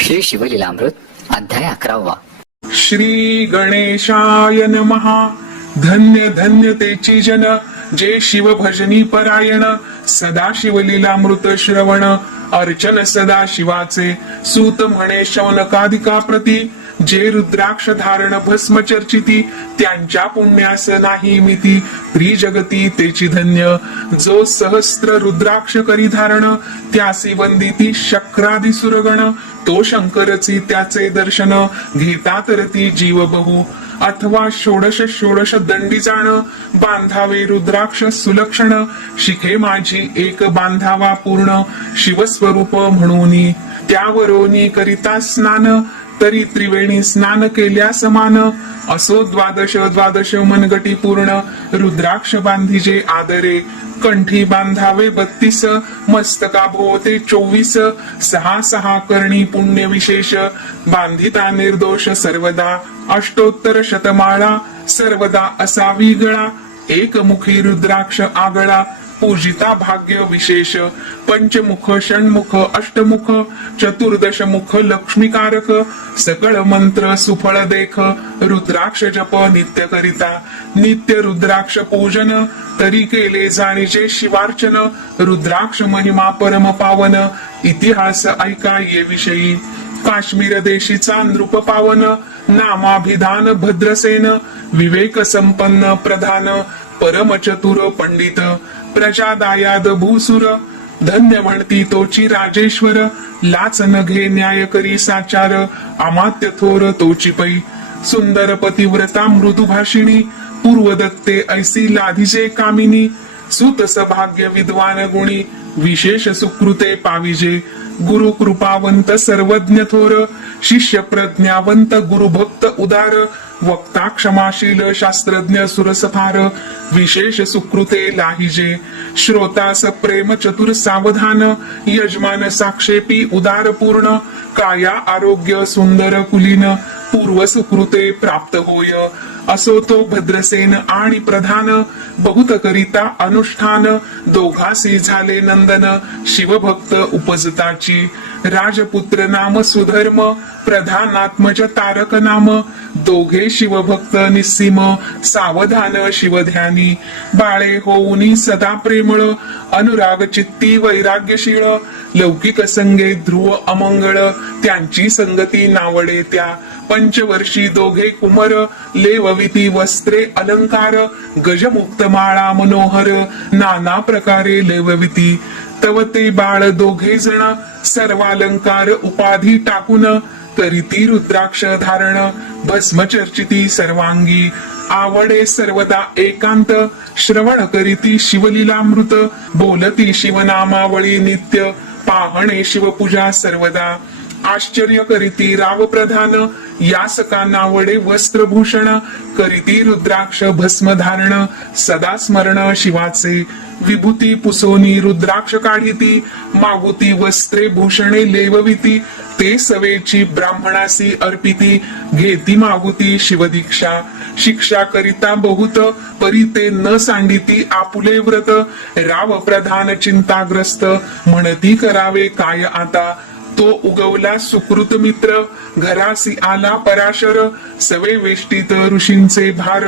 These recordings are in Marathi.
श्री शिवलीलामृत अध्याय अकरावा. श्री गणेशाय महा धन्य धन्य तेची जन जे शिव भजनी परायण. सदा शिवलीलामृत श्रवण. अर्चन सदा शिवाचे. सूत म्हणे शौनकादिका प्रती. जे रुद्राक्ष धारण भस्म चर्चिती त्यांच्या पुण्यास नाही मिती. त्रिजगती तेची धन्य जो सहस्त्र रुद्राक्ष करी धारण त्यासी वंदिती शक्रादी सुरगण तो शंकरची त्याचे दर्शन घेता तर ती जीव बहु अथवा षोडश षोडश दंडी जाण बांधावे रुद्राक्ष सुलक्षण शिखे माझी एक बांधावा पूर्ण शिवस्वरूप म्हणून. त्यावरोनी करिता स्नान तरी त्रिवेणी स्नान केल्या समान असो द्वादश द्वादश मनगटी पूर्ण. रुद्राक्ष बांधिजे आदरे. कंठी बांधावे बत्तीस. मस्तका भोवते चोवीस. सहा सहा करणी पुण्य विशेष. बांधिता निर्दोष सर्वदा. अष्टोत्तर शतमाळा. सर्वदा असावी गळा. एकमुखी रुद्राक्ष आगळा. पूजिता भाग्य विशेष पंचमुख षण्मुख अष्टमुख चतुर्दश मुख लक्ष्मीकारक सकळ मंत्र सुफळ देख रुद्राक्ष जप नित्य करिता नित्य रुद्राक्ष पूजन तरी केले जाणीचे शिवार्चन रुद्राक्ष महिमा परम पावन इतिहास ऐका ये विषयी. काश्मीर देशीचा नृप पावन नामाभिधान भद्रसेन विवेक संपन्न प्रधान परमचतुर पंडित प्रजादायाद भूसुर. धन्य म्हणती तोची राजेश्वर लाच न घे न्याय करी साचार. अमात्य थोर तोची पै सुंदर पतिव्रता मृदुभाषिणी पूर्वदत्ते ऐसी लाधिजे कामिनी. सुत सभाग्य विद्वान गुणी. विशेष सुकृते पाविजे गुरु कृपावंत सर्वज्ञ थोर. शिष्य प्रज्ञावंत गुरुभक्त उदार. वक्ता क्षमाशील शास्त्रज्ञ सुरसफार विशेष सुकृते लाहिजे. श्रोतास प्रेम चतुर सावधान यजमान साक्षेपी उदार पूर्ण काया आरोग्य सुंदर कुलीन पूर्व सुकृते प्राप्त होय. असो तो भद्रसेन आणि प्रधान बहुत करिता अनुष्ठान. दोघासी झाले नंदन शिवभक्त उपजताची. राजपुत्र नाम सुधर्म प्रधानात्मज तारक नाम. दोघे शिवभक्त निस्सीम सावधान शिवध्यानी. बाळे होऊनी सदा प्रेमळ अनुराग चित्ती वैराग्यशीळ. लौकिक संगे ध्रुव अमंगळ त्यांची संगती नावडे त्या पंचवर्षी दोघे कुमर लेवविती वस्त्रे अलंकार गजमुक्त माळा मनोहर नाना प्रकारे लेवविती. तव ते बाळ दोघे जण सर्वालंकार उपाधी टाकून करीती रुद्राक्ष धारण भस्मचर्चिती सर्वांगी. आवडे सर्वदा एकांत श्रवण करीती शिवलीलामृत बोलती शिवनामावळी नित्य पाहणे शिवपूजा सर्वदा. आश्चर्य करीती राव प्रधान यासका नावडे वस्त्रभूषण करीती रुद्राक्ष भस्म धारण सदा स्मरण शिवाचे विभूती पुसोनी रुद्राक्ष काढिती मागुती वस्त्रे भूषणे लेवविती ते सवेची ब्राह्मणासी अर्पिती घेती मागुती शिवदीक्षा शिक्षा करिता बहुत परी ते न सांडिती आपुले व्रत राव प्रधान चिंताग्रस्त म्हणती करावे काय आता तो उगवला सुकृत मित्र. घरासी आला पराशर. सवे वेष्टीत ऋषींचे भार.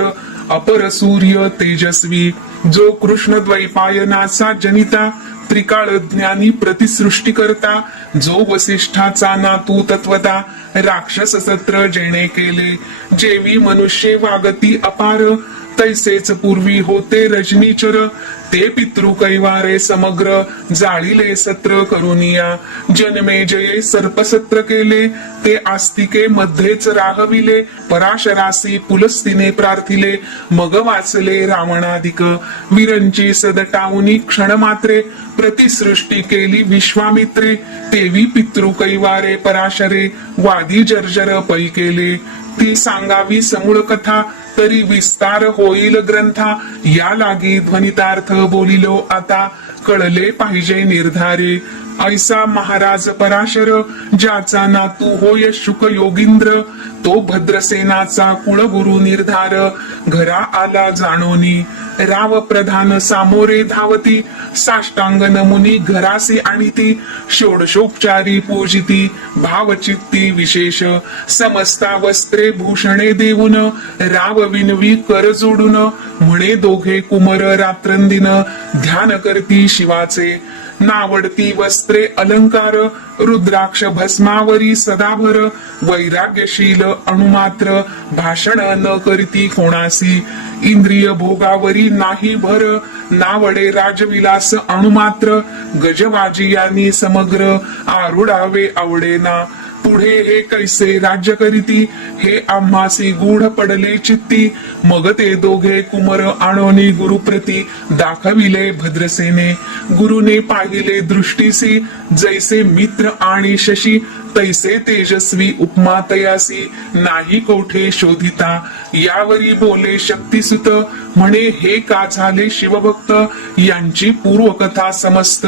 अपर सूर्य तेजस्वी. जो कृष्ण द्वैपायनाचा जनिता. त्रिकाळ ज्ञानी प्रतिसृष्टी करता. जो वसिष्ठाचा नातू तत्वता. राक्षस सत्र जेणे केले. जेवी मनुष्य वागती अपार. तैसेच पूर्वी होते रजनीचर ते पितृ कैवारे समग्र जाळीले सत्र करुनिया. जन्मे जये सर्पसत्र केले. ते आस्तिके मध्येच राहविले. पराशरासी पुलस्तिने प्रार्थिले. मग वाचले रावणाधिक. विरंची सदटाऊनी क्षण मात्रे. प्रतिसृष्टी केली विश्वामित्रे. तेवी पितृ कैवारे पराशरे. वादी जर्जर पै केले. ती सांगावी समूळ कथा. तरी विस्तार होईल ग्रंथा. या लागी ध्वनितार्थ बोलिलो आता. कळले पाहिजे निर्धारे. ऐसा महाराज पराशर ज्याचा नातू होय शुक योगींद्र तो भद्रसेनाचा कुळगुरु निर्धार. घरा आला जाणोनी. राव प्रधान सामोरे धावती साष्टांग नमुनी घरासी आणिती षोडशोपचारी पूजिती भावचित्ती विशेष समस्ता वस्त्रे भूषणे देऊन राव विनवी कर जोडून म्हणे दोघे कुमर रात्रंदिन ध्यान करती शिवाचे. नावडती वस्त्रे अलंकार रुद्राक्ष भस्मावरी सदाभर वैराग्यशील अणुमात्र भाषण न करती कोणासी. इंद्रिय भोगावरी नाही भर नावडे राजविलास अणुमात्र गजबाजी यांनी समग्र आरुडावे आवडेना. पुढे हे कैसे राज्य करीती? हे आम्हासी गूढ पडले चित्ती. मग ते दोघे कुमर आणोनी गुरुप्रती दाखविले भद्रसेने. गुरुने पाहिले दृष्टीसी जैसे मित्र आणि शशी तैसे तेजस्वी उपमा तयासी. नाही कोठे शोधिता? यावरी बोले शक्तिसुत. म्हणे हे का झाले शिवभक्त? यांची पूर्वकथा समस्त.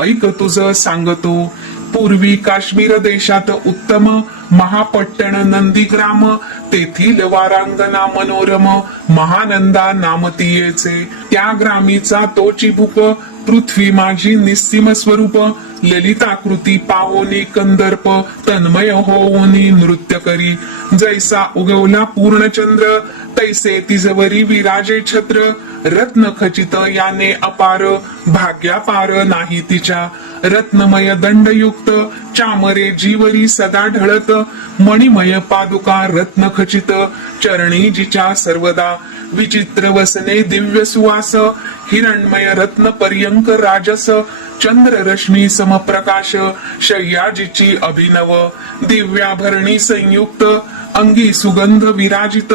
ऐक तुझ सांगतो. पूर्वी काश्मीर देशात उत्तम महापट्टण नंदीग्राम तेथील वारांगना मनोरम महानंदा नामतीयेचे. त्या ग्रामीचा तोची भूक पृथ्वी माझी निस्सीम स्वरूप ललिताकृती पावोनी कंदर्प तन्मय होऊनी नृत्य करी. जैसा उगवला पूर्णचंद्र तैसे तिजवरी विराजे छत्र. रत्न खचित याने अपार भाग्यापार नाही तिच्या रत्नमय दंडयुक्त चामरे जीवरी सदा ढळत. मणिमय पादुका रत्न खचित चरणी जिच्या सर्वदा. विचित्र वसने दिव्य सुवास हिरणमय रत्न पर्यंक राजस चंद्र रश्मी समप्रकाश शय्याजीची अभिनव दिव्याभरणी संयुक्त अंगी सुगंध विराजित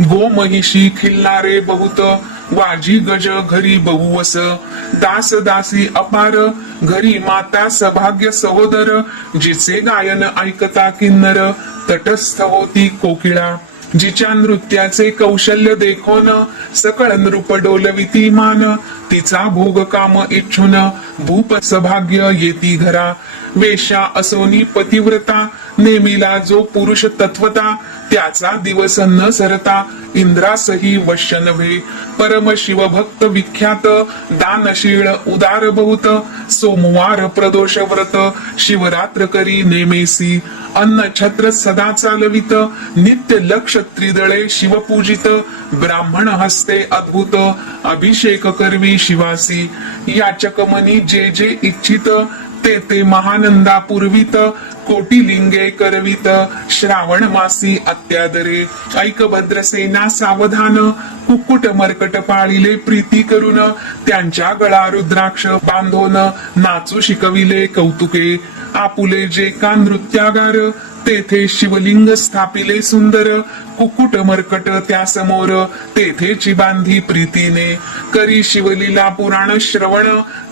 गोमहिषी खिल्लारे बहुत वाजी गज घरी बहुवस दास दासी अपार घरी माता सभाग्य सहोदर जिचे गायन ऐकता किन्नर तटस्थ होती कोकिळा. जिच्या नृत्याचे कौशल्य देखोन सकळ नृप डोलविती मान तिचा भोग काम इच्छुन भूप सभाग्य येती घरा. वेशा असोनी पतिव्रता नेमिला जो पुरुष तत्वता त्याचा दिवस न सरता इंद्रासही वश्य नव्हे परम शिवभक्त विख्यात दानशीळ उदार बहुत सोमवार प्रदोष व्रत शिवरात्र करी नेमेसी. अन्न छत्र सदा चालवित नित्य लक्ष त्रिदळे शिवपूजित ब्राह्मण हस्ते अद्भुत अभिषेक करवी शिवासी. याचक मनी जे जे इच्छित ते ते महानंदा पूर्वीत कोटी लिंगे करवित श्रावण मासी अत्यादरे. ऐक भद्रसेना सावधान कुक्कुट मर्कट पाळिले प्रीती करून त्यांच्या गळा रुद्राक्ष बांधोन नाचू शिकविले कौतुके. आपुले जे का नृत्यागार तेथे शिवलिंग स्थापिले सुंदर. कुक्कुट मरकट त्या समोर तेथेची बांधी प्रीतीने. करी शिवलीला पुराण श्रवण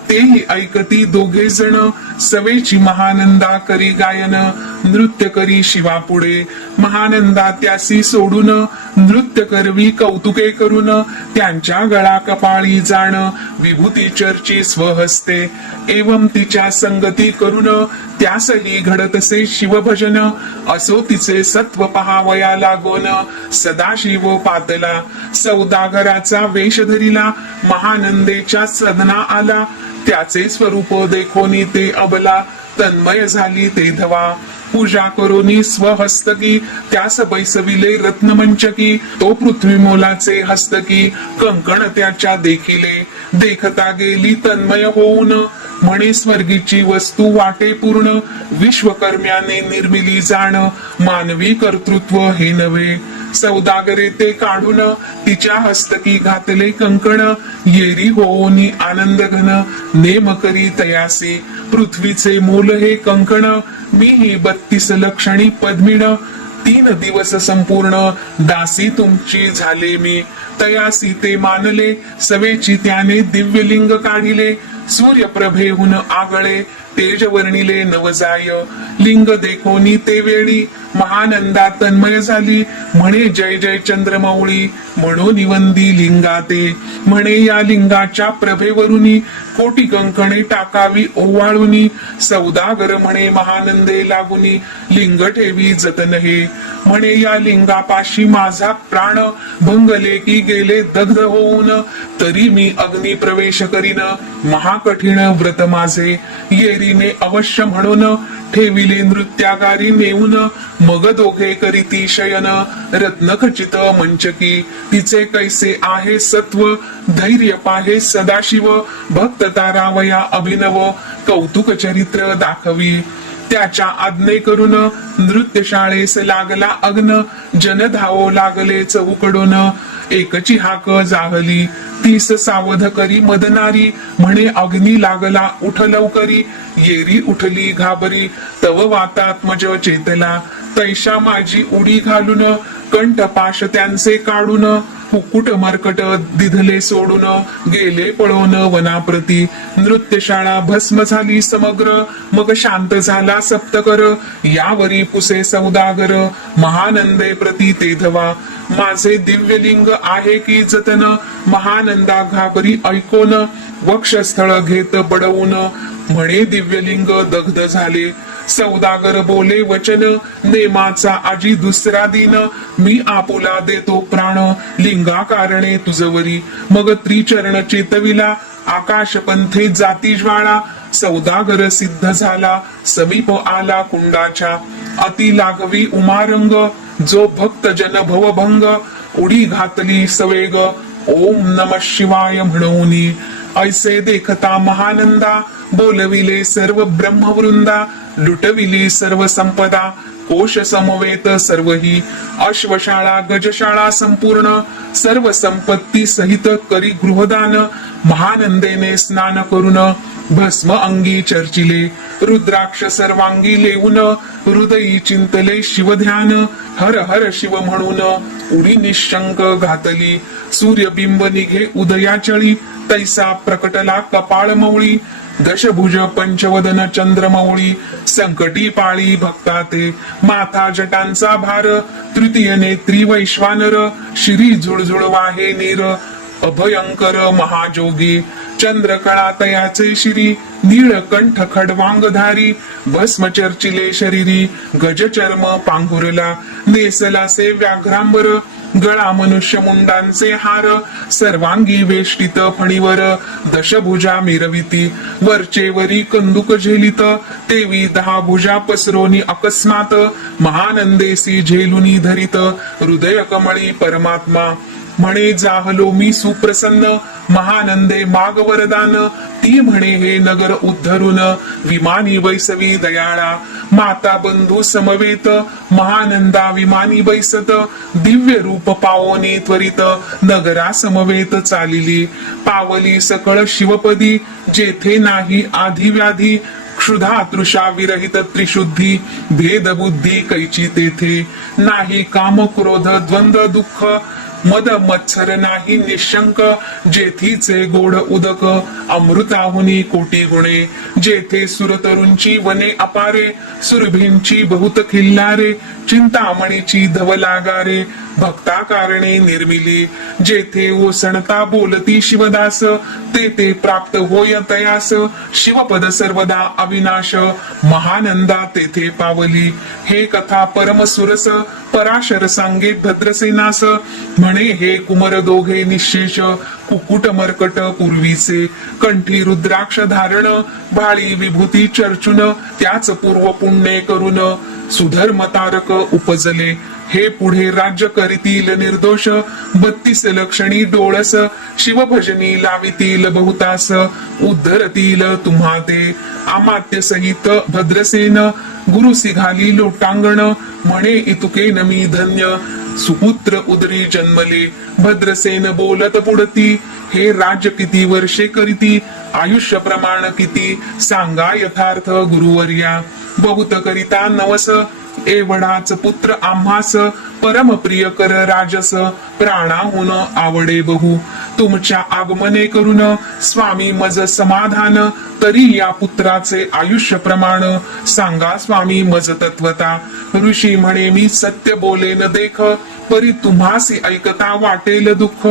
तेही ऐकती दोघे जण. सवेची महानंदा करी गायन नृत्य करी शिवापुढे. महानंदा त्यासी सोडून नृत्य करवी कौतुके करून त्यांच्या गळा कपाळी जाण. विभूती चर्ची स्वहस्ते एवं तिच्या संगती करून त्यासही घडतसे शिवभजन. असो तिचे सत्व पहावया लागोन. सदाशिव पातला. सौदागराचा वेश धरिला. महानंदेच्या सदना आला. त्याचे स्वरूप देखोनी ते अबला. तन्मय झाली ते धवा. पूजा करोनी स्वहस्तकी. त्यास बैसविले रत्नमंचकी. तो पृथ्वी मोलाचे हस्तकी. कंकण त्याच्या देखिले. देखता गेली तन्मय होऊन. म्हणे स्वर्गीची वस्तू वाटे पूर्ण विश्वकर्म्याने निर्मिली जाण मानवी कर्तृत्व हे नव्हे. सौदागरे ते काढून तिच्या हस्तकी घातले कंकण येरी होऊनी आनंद घन नेम करी तयासी. पृथ्वीचे मूल हे कंकण मी ही बत्तीस लक्षणी पद्मिण तीन दिवस संपूर्ण दासी तुमची झाले मी. तयासी ते मानले सवेची त्याने दिव्यलिंग काढिले सूर्यप्रभेहून आगळे तेज वर्णिले नवजाय. लिंग देखोनी ते वेळी महानंदा तन्मय झाली. म्हणे जय जय चंद्रमौळी म्हणो निवंदी लिंगाते. म्हणे या लिंगाच्या प्रभेवरुनी कोटी कंकणे टाकावी ओवाळुनी. सौदागर म्हणे महानंदे लागुनी लिंग ठेवी जतन हे. म्हणे या लिंगापाशी माझा प्राण भंगले की गेले दग्ध होऊन. तरी मी अग्नी प्रवेश करीन. महाकठीण व्रत माझे. येरीने अवश्य म्हणून ठेविले नृत्यागारी नेऊन. मग दोघे करीती शयन. रत्नखचित मंचकी तिचे कैसे आहे सत्व? धैर्य पाहे सदाशिव. भक्त तारावया अभिनव. कौतुक चरित्र दाखवी. त्याच्या आज्ञे करून नृत्य शाळेस लागला अग्न. जन धावो लागले चौकडून एकची हाक जागली तीस सावध करी मदनारी. म्हणे अग्नी लागला उठ लवकरी. येरी उठली घाबरी. तव वातात्मज चेतला. तैशा माझी उडी घालून. कंठपाश त्यांचे काढून. कुक्कुट मरकट दिधले सोडून गेले पळून वनाप्रती. नृत्यशाळा भस्म झाली समग्र मग शांत झाला सप्तकर. यावरी पुसे सौदागर महानंदे प्रती तेधवा माझे दिव्यलिंग आहे की जतन महानंदा घाकरी ऐकोन. वक्षस्थळ घेत बडवून म्हणे दिव्यलिंग दग्ध झाले. सौदागर बोले वचन नेमाचा आजी दुसरा दिन. मी आपुला देतो प्राण. लिंगा कारणे तुझवरी मग त्रिचरण चेतविला. आकाश पंथे जाती ज्वाळा. सौदागर सिद्ध झाला. समीप आला कुंडाच्या. अति लागवी उमारंग. जो भक्त जन भवभंग. उडी घातली सवेग. ओम नम शिवाय म्हणून. ऐसे देखता महानंदा. बोलविले सर्व ब्रह्मवृंदा लुटविली सर्व संपदा कोश समवेत सर्वही अश्वशाळा गजशाळा संपूर्ण सर्व संपत्ती सहित करी गृहदान महानंदेने स्नान करून भस्म अंगी चर्चिले रुद्राक्ष सर्वांगी लेऊन हृदयी चिंतले शिवध्यान हर हर शिव म्हणून उडी निशंक घातली सूर्यबिंब निघे उदयाचळी तैसा प्रकटला कपाळ मौळी दशभुज पंचवदन चंद्रमौळी संकटी पाळी भक्ताते. माथा जटांचा भार तृतीय नेत्री वैश्वानर श्री झुळझुळ वाहे नीर अभयंकर महाजोगी. चंद्रकळा तयाचे शिरी नीळकंठ खडवांगधारी भस्म चर्चिले शरीरी गजचर्म पांघुरला नेसला से व्याघ्रांबर गळा मनुष्य मुंडांचे हार सर्वांगी वेष्टित फणीवर दशभुजा मिरविती वरचेवरी कंदुक झेलित तेवी दहा भुजा पसरोनी अकस्मात महानंदेसी झेलुनी धरित हृदय कमळी परमात्मा म्हणे जाहलो मी सुप्रसन्न महानंदे माग वरदान ती म्हणे हे नगर उद्धरून विमानी वैसवी दयाळा माता बंधू समवेत महानंदा विमानी बैसत दिव्य रूप पावोनी त्वरित नगरा समवेत चालिली. पावली सकळ शिवपदी जेथे नाही आधी व्याधी क्षुधा तृषा विरहित त्रिशुद्धी भेद बुद्धी कैची तेथे. नाही काम क्रोध द्वंद्व दुःख मद मत्सर नाही निशंक जेथीचे गोड उदक अमृताहुनी कोटी गुणे. जेथे सुरतरुंची वने अपारे सुरभींची बहुत खिल्लारे चिंतामणीची धवलागारे भक्ता कारणे निर्मिली जेथे ओसणता बोलती शिवदास तेथे प्राप्त होय तयास. शिवपद सर्वदा अविनाश महानंदा तेथे पावली. हे कथा परम सुरस पराशर सांगे भद्रसेनास. म्हणे हे कुमर दोघे निशेष कुकुट मरकट पूर्वीचे. कंठी रुद्राक्ष धारण भाळी विभूती चर्चुन त्याच पूर्व पुण्य करून. सुधर्मतारक उपजले हे पुढे राज्य करीतील निर्दोष बत्तीस लक्षणी डोळस शिवभजनी लावितील बहुतास उद्धरतील तुम्हा ते आमात्य सहित भद्रसेन गुरु सिघाली लोटांगण म्हणे इतुके नमी धन्य सुपुत्र उदरी जन्मले भद्रसेन बोलत पुढती हे राज्य किती वर्षे करीती आयुष्य प्रमाण किती सांगा यथार्थ गुरुवर्या बहुत करिता नवस एवढाच पुत्र आम्हास परम प्रिय कर राजस प्राणाहून आवडे बहु. तुमच्या आगमने करून स्वामी मज समाधान तरी या पुत्राचे आयुष्य प्रमाण. सांगा स्वामी मज तत्वता. ऋषी म्हणे मी सत्य बोलेन देख परी तुम्हासी ऐकता वाटेल दुःख.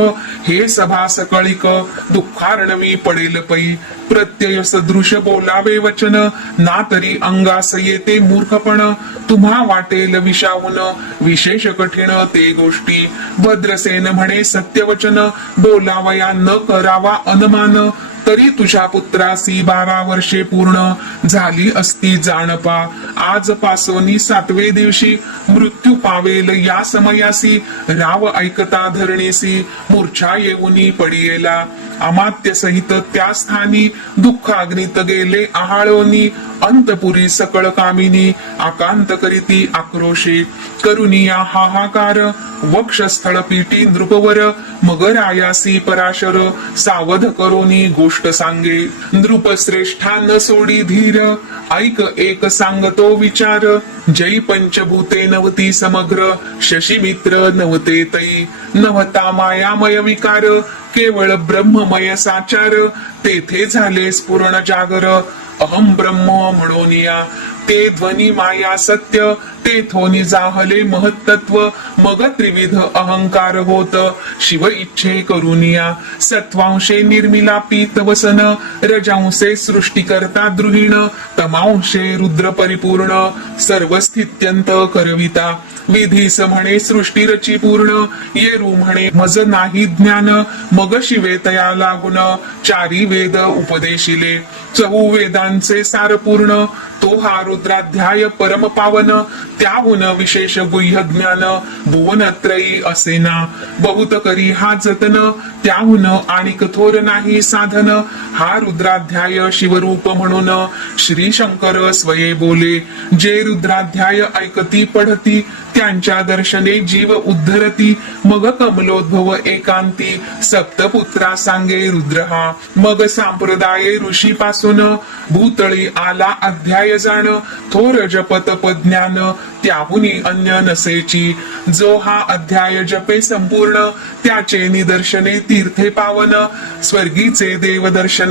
हे सभा सकळिक दुःखार्णवी पडेल पै. प्रत्यय सदृश बोलावे वचन ना तरी अंगास येते मूर्खपण. तुम्हा वाटेल विषाहून विशेष कठीण ते गोष्टी. भद्रसेन म्हणे सत्यवचन बोलावया न करावा अनमान. तरी तुझ्या पुत्रासी बारा वर्षे पूर्ण झाली असती जाणपा. आज पासोनी सातवे दिवशी मृत्यू पावेल या समयासी. राव ऐकता धरणीसी मूर्छा येऊनी पडियेला. अमात्य सहित त्या स्थानी दुःखागनीत गेले आहाळोनी. अंतपुरी सकळ कामिनी आकांत करीती आक्रोशे. करुनिया हाहाकार वक्षस्थळ पीटी नृपवर. मगरायासी पराशर सावध करोनी गोष्ट सांगे नृप श्रेष्ठा न सोडी धीर. ऐक एक सांगतो विचार जय पंचभूते नवती समग्र. शशिमित्र नवते तै. नवता मायामय विकार केवळ ब्रह्ममय साचार. तेथे झाले स्पूर्ण जागर अहम ब्रह्म म्हणोनिया ते ध्वनी माया सत्य तेथोनी जाहले महत्त्व मग त्रिविध अहंकार होत. शिव इच्छे करुनिया सत्वांशे निर्मिला पीत वसन. रजांशे सृष्टी करता द्रुहिण तमांशे रुद्र परिपूर्ण. सर्व स्थित्यंत करविता. विधीस म्हणे सृष्टी रची पूर्ण. येरू म्हणे मज नाही ज्ञान. मग शिवे तया लागून. चारी वेद उपदेशिले. चहू वेदांचे सार पूर्ण तो हा रुद्राध्याय परम पावन. त्याहून विशेष गुह्य ज्ञान भुवनत्रयी असेना. बहुत करी हा जतन त्याहून आणि कठोर नाही साधन. हा रुद्राध्याय शिवरूप म्हणून श्री शंकर स्वये बोले. जे रुद्राध्याय ऐकती पढती त्यांच्या दर्शने जीव उद्धरती. मग कमलोद्भव एकांती सप्तपुत्रा सांगे रुद्र हा मग सांप्रदाय ऋषी पासून भूतळी आला अध्याय जाण. थोर जपत पज्ञान त्याहुनी अन्य नसेची. जो हा अध्याय जपे संपूर्ण त्याचे निदर्शने तीर्थे पावन. स्वर्गीचे देवदर्शन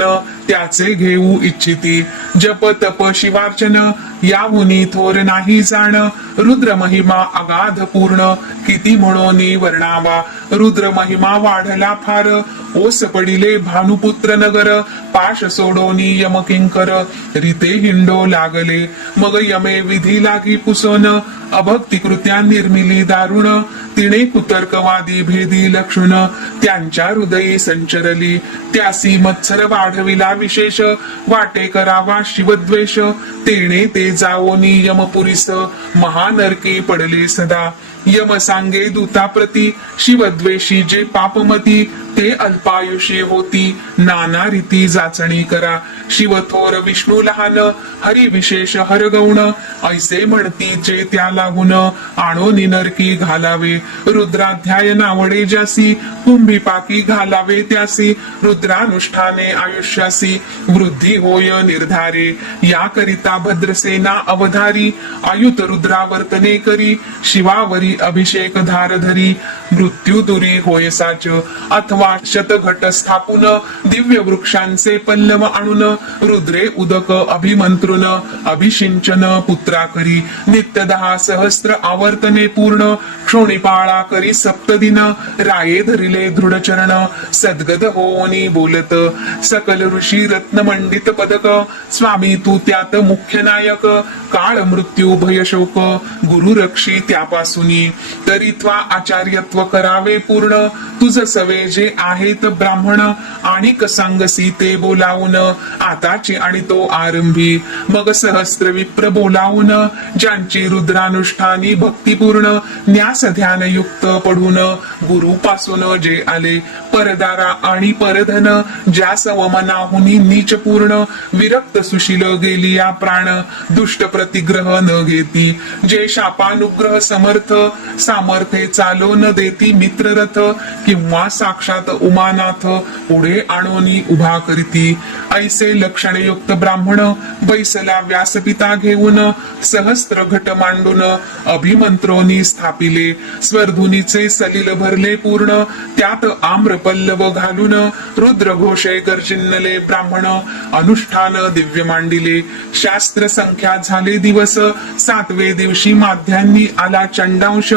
त्याचे घेऊ इच्छिती. जप तप शिवार्चन याहुनी थोर नाही जाण. रुद्र महिमा अगाध पूर्ण किती म्हणून वर्णावा. रुद्र महिमा वाढला फार ओस पडिले भानुपुत्र नगर. पाश सोडोनी यमकिंकर रिते हिंडो लागले. मग यमे विधी लागी पुसोन अभक्तिकृत्या निर्मिली दारुण तिने कुतर्कवादी भेदी लक्षण त्यांच्या हृदयी संचरली. त्यासी मत्सर वाढविला विशेष वाटे करावा शिवद्वेष. तेने ते जाओनी यमपुरीस महानरकी पडले सदा. यम सांगे दूताप्रती शिवद्वेषी जे पापमती ते अल्पायुषी होती। नाना रीती जाचणी करा शिवथोर विष्णू लहान हरी विशेष हरगौण। ऐसे म्हणती जे त्या लागून आणो निनरकी घालावे। रुद्राध्याय नावडे ज्यासी कुंभी पाकी घालावे त्यासी। रुद्रानुष्ठाने आयुष्यासी वृद्धी होय निर्धारे। याकरिता भद्रसेना अवधारी आयुत रुद्रावर्तने करी। शिवावरी अभिषेक धारधरी मृत्यू दुरी होयसाच अथवा शतघट स्थापून दिव्य वृक्षांचे पल्लव आणून रुद्रे उदक अभिमंत्रुन अभिषिंचन पुत्रा करी नित्य दहा सहस्त्र आवर्तने पूर्ण क्षोणीपाळा करी सप्तदिन राये धरिले दृढचरण. सद्गद होनी बोलत. सकल ऋषी रत्नमंडित पदक. स्वामी तू त्यात मुख्य नायक. काळ मृत्यू भयशोक गुरु रक्षी त्यापासून. तरीत्वा आचार्यत्व करावे पूर्ण. तुझ सवे जे आहेत ब्राह्मण आणि सांगसी ते बोलावून. आताची आणि तो आरंभी. मग सहस्त्र विप्र बोलावून. ज्यांची रुद्रानुष्ठानी भक्तिपूर्ण न्यास ध्यान युक्त पडून. गुरु पासून जे आले परदारा आणि परधन ज्या सवमनाहुनी नीच पूर्ण विरक्त सुशील गेली या प्राण दुष्ट प्रतिग्रह न घेती. जे शापानुग्रह समर्थ सामर्थ्ये चालो न देती मित्ररथ किंवा साक्षात उमानाथ पुढे आणोनी उभा करीती. ऐसे लक्षणयुक्त ब्राह्मण बैसला व्यासपिता घेऊन सहस्त्र घट मांडून अभिमंत्रोनी स्थापिले. स्वर्धुनीचे सलील भरले पूर्ण त्यात आम्र पल्लव घालून रुद्र घोषे गर्जिन्नले ब्राह्मण. अनुष्ठान दिव्य मांडिले. शास्त्र संख्या झाले दिवस. सातवे दिवशी माध्यांनी आला चंडांश.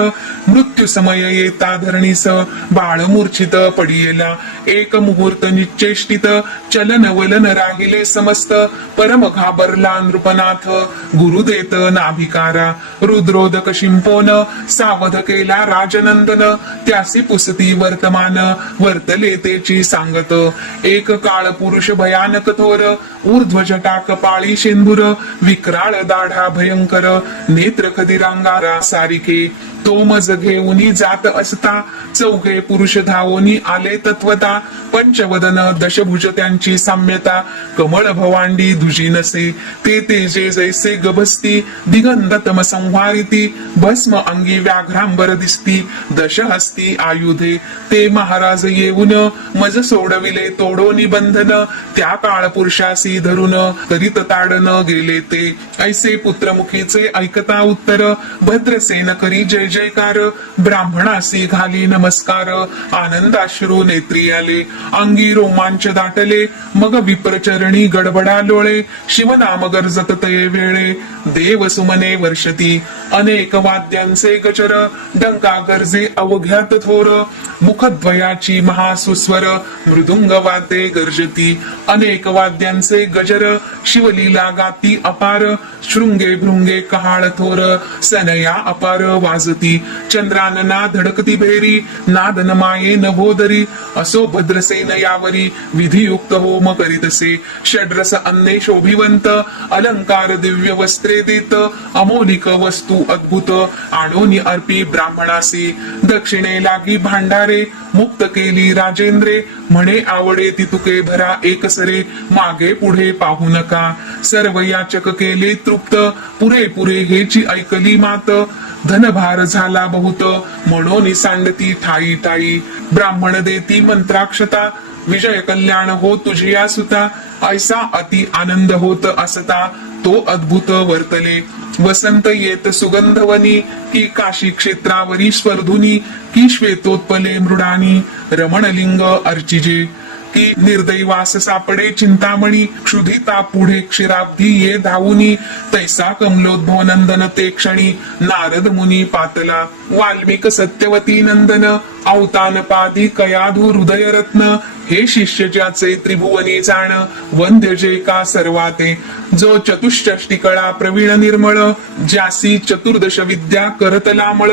मृत्यू समय येता धरणीस. बाळ मूर्छित पडियेला. एक मुहूर्त निश्चेष्टित. चलन वलन राहिले समस्त. परम घाबरला नृपनाथ. गुरु देत नाभिकारा. रुद्रोदक शिंपोन. सावध केला राजनंदन. त्यासी पुसती वर्तमान. वर्तले तेची सांगत एक काळ पुरुष भयानक थोर ऊर्ध्व जटा कपाळी शेंदूर विक्राळ दाढा भयंकर नेत्र खदिरांगारा सारिके तो मज घेऊनी जात असता चौघे पुरुष धावोनी आले तत्वता. पंचवदन दशभुज त्यांची साम्यता. कमळ भवांडी दुजी नसे. ते तेजे जैसे गभस्ती दिगंधतम संहारिती भस्म अंगी व्याघ्रांबर दिसती. दशहस्ती आयुधे. ते महाराज येऊन मज सोडविले तोडो निबंधन. त्या काळ पुरुषासी धरून करीत ताडन गेले ते. ऐसे पुत्रमुखीचे ऐकता उत्तर. भद्रसेन करी जय जयकार ब्राह्मणासे घाली नमस्कार आनंदाश्रू नेत्री आले अंगी रोमांच दाटले मग विप्रचरणी गडबडा लोळे शिवनाम गरजत तये वेळे देव सुमने वर्षती अनेक वाद्यांचे गजर डंका गरजे अवघ्यात थोर मुखद्वयाची महासुस्वर मृदुंग वाद्ये गर्जती अनेक वाद्यांचे गजर शिवलीला गाती अपार शृंगे भृंगे कहाळ थोर सनया अपार वाजती चंद्रानना धडकती भेरी नादन माये नभोदरी असो भद्रसेन यावरी विधियुक्त होम करीतसे. षड्रस अन्ने शोभिवंत अलंकार दिव्य वस्त्रे देत. अमोलिक वस्तू अद्भुत आणोनी अर्पी ब्राह्मणासी. दक्षिणे लागी भांडारे मुक्त केली राजेंद्रे. म्हणे आवडे तितुके भरा एकसरे मागे पुढे पाहू नका. सर्व याचक केले तृप्त पुरे पुरे हेची ऐकली मात. धनभार झाला बहुत. म्हणून सांडती ठाई ठाई ब्राह्मण देती मंत्राक्षता. विजय कल्याण हो तुझी सुता ऐसा अति आनंद होत असता. तो अद्भुत वर्तले. वसंत येत सुगंधवनी. की काशी क्षेत्रावरी स्वर्धुनी. की श्वेतोत्पले मृडानी. रमणलिंग अर्चिजे. की निर्दैवास सापडे चिंतामणी क्षुधिता पुढे क्षीराब्धी ये धावुनी. तैसा कमलोद्भव नंदन ते क्षणी नारद मुनी पातला. वाल्मिक सत्यवती नंदन अवतान पादी कयाधू हृदय रत्न हे शिष्य ज्याचे त्रिभुवनी जाण वंद्य जे का सर्वाते? जो चतुष्टष्टी कळा प्रवीण निर्मळ ज्यासी चतुर्दश विद्या करतलामळ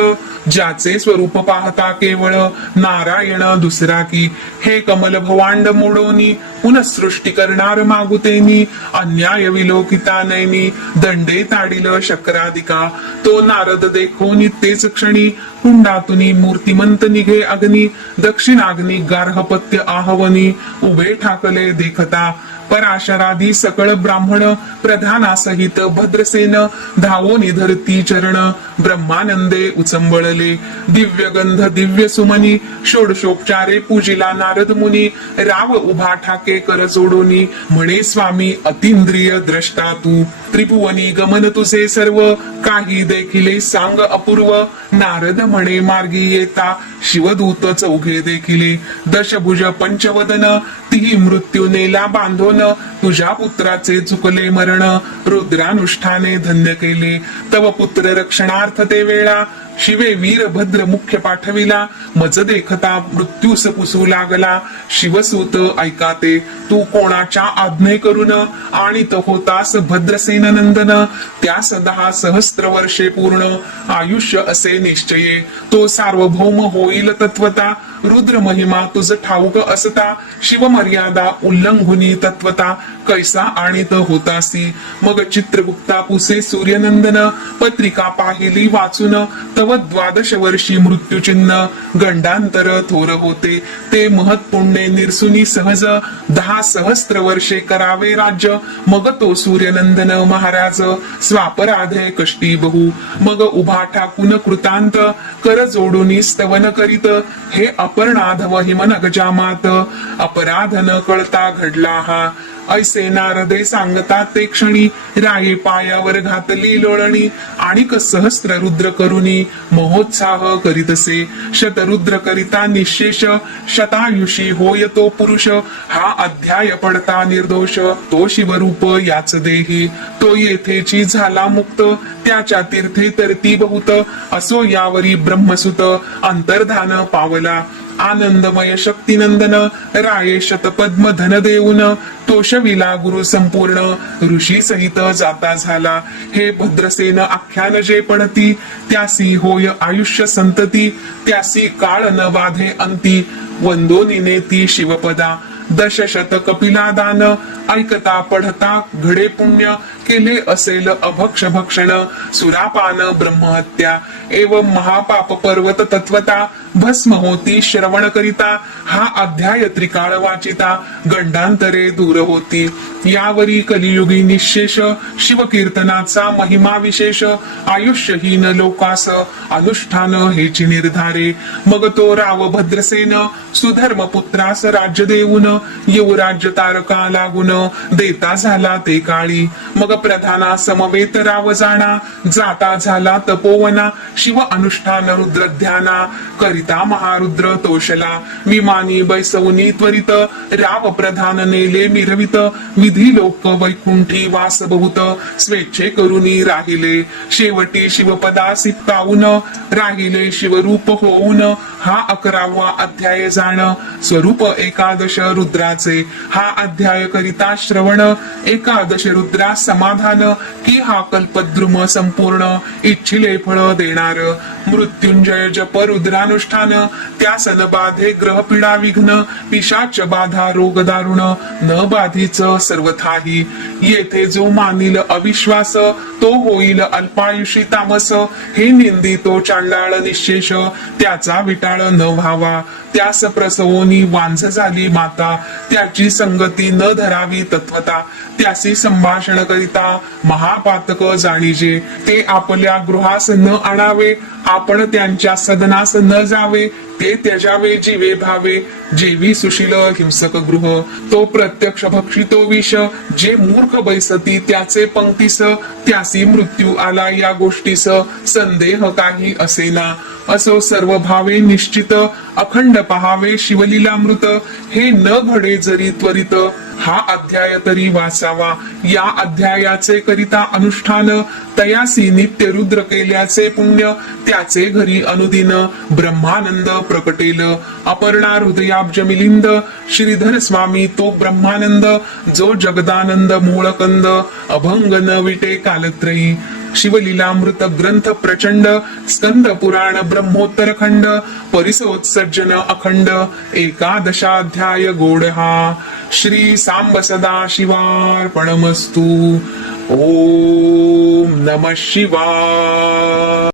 ज्याचे स्वरूप पाहता केवळ नारायण दुसरा की? हे कमल भवांड मोडोनी पुनसृष्टी करणार मागुतेनी अन्याय विलोकिता नैनी दंडे ताडिल शक्राधिका तो नारद देखोनी तेच क्षणी कुंडातुनी मूर्तिमंत निघे अग्नी दक्षिणाग्नी गार्हपत्य आहवनी उभे ठाकले देखता पराशरादी सकळ ब्राह्मण प्रधानासहित भद्रसेन धावोनी धरती चरण ब्रह्मानंदे उचंबळले. दिव्य गंध दिव्य सुमनी षोडशोपचारे पूजिला नारद मुनी राव उभा ठाके कर जोडोनी म्हणे स्वामी अतिंद्रिय द्रष्टा तू. त्रिभुवनी गमन तुझे सर्व काही देखिले सांग अपूर्व. नारद म्हणे मार्गी येता शिवदूत चौघे देखिले. दशभुज पंचवदन तिही मृत्यू नेला बांधोन तुझ्या पुत्राचे चुकले मरण रुद्रानुष्ठाने धन्य केले. तव पुत्र रक्षणार्थ ते वेळा शिवे वीरभद्र मुख्य पाठविला. मज देखता मृत्यूस पुसू लागला. शिवसूत ऐकाते तू कोणाच्या आज्ञे करून आणि तो होतास भद्रसेन नंदन? त्यास दहा सहस्त्र वर्षे पूर्ण आयुष्य असे निश्चये. तो सार्वभौम होईल तत्वता रुद्र महिमा तुझ ठाऊक असता शिवमर्यादा उल्लंघुनी तत्वता कैसा आणि होतासी. मग चित्रगुप्ता पुसे सूर्यनंदन पत्रिका पाहिली वाचून तव द्वादश वर्षी मृत्यूचिन्ह गंडांतर थोर होते. ते महत्पुण्य निरसुनी सहज दहा सहस्त्र वर्षे करावे राज्य. मग तो सूर्यनंदन महाराज स्वापराधे कष्टी बहु. मग उभा ठाकून कृतांत कर जोडून स्तवन करीत. हे अपर्णाधव हिमन गजामात अपराध न कळता घडला हा ऐसे नारदे सांगतात ते क्षणी राये पायावर घातली लोळणी. आणि सहस्त्र रुद्र करुनी महोत्साह करीतसे. शतरुद्र करिता निशेष शतायुषी होय तो पुरुष. हा अध्याय पडता निर्दोष तो शिवरूप याच देही. तो येथेची झाला मुक्त त्याच्या तीर्थे तर ती बहुत. असो यावरी ब्रह्मसुत अंतर्धान पावला. आनंदमय शक्तिनंदन राये शतपद्म धन देऊन तोषविला गुरु संपूर्ण ऋषी सहित जाता झाला. हे भद्रसेन आख्यान जे पणती त्यासी होय आयुष्य संतती त्यासी काळ न बाधे अंती. वंदोनिने ती शिवपदा दशशत कपिला दान ऐकता पढता घडे पुण्य केले असेल अभक्ष भक्षण सुरापान ब्रह्महत्या. एवं महापाप पर्वत तत्वता भस्म होती श्रवण करिता हा अध्याय त्रिकाळ वाचिता गंडांतरे दूर होती. यावरी कलियुगी निशेष शिवकीर्तनाचा महिमा विशेष आयुष्यहीन लोकास अनुष्ठान हेची निर्धारे. मग तो राव भद्रसेन सुधर्म पुत्रास राज्य देऊन युवराज्य तारका लागून देता झाला ते काळी. मग प्रधाना समवेत राव जाणा जाता झाला तपोवना शिव अनुष्ठान रुद्र ध्याना करिता महारुद्र तोषला विमानी बैसवनी त्वरित. राव प्रधान नेले मिरवित विधी लोक वैकुंठी वास स्वेच्छे करुनी राहिले. शेवटी शिवपदा पाऊन राहिले शिवरूप होऊन. हा अकरावा अध्याय जाण. स्वरूप एकादश रुद्राचे. हा अध्याय करिता श्रवण. एकादश रुद्रा समाधान. की हा कल्पद्रुम संपूर्ण. इच्छिले फळ देणार. मृत्युंजय जप रुद्रानुष्ठ अनुष्ठान त्या सनबाधे ग्रह पिडा विघ्न पिशाच बाधा रोग दारुण न बाधीच सर्वथाही. येथे जो मानिल अविश्वास तो होईल अल्पायुषी तामस. हे निंदी तो चांडाळ निशेष त्याचा विटाळ न व्हावा. त्यास प्रसवोनी वांझ झाली माता. त्याची संगती न धरावी तत्वता. त्यासी संभाषण करिता महापातक जाणीजे. ते आपल्या गृहास न आणावे. आपण त्यांच्या सदनास न जावे. ते त्याजावे जीवे भावे जेवी सुशील हिंसक गृह. तो प्रत्यक्ष भक्षितो विष. जे मूर्ख बैसती त्याचे पंक्तीस. त्यासी मृत्यू आला या गोष्टीस. संदेह काही असेना. असो सर्व भावे निश्चित. अखंड पहावे शिवलीलामृत. हे न घडे जरी त्वरित. हा अध्याय तरी वाचावा. या अध्यायाचे करिता अनुष्ठान तयासी नित्य रुद्र केल्याचे पुण्य त्याचे घरी अनुदिन ब्रह्मानंद प्रकटेल. अपर्णा हृदयाब्ज मिलिंद श्रीधर स्वामी तो ब्रह्मानंद जो जगदानंद मूळकंद अभंग न विटे कालत्रयी. शिवलीलामृत ग्रंथ प्रचंड स्कंद पुराण ब्रह्मोत्तर खंड परिसोत्सर्जन अखंड एकादशाध्याय गोडहा. श्री सांब सदा शिवार्पणमस्तु. ओम नम शिवा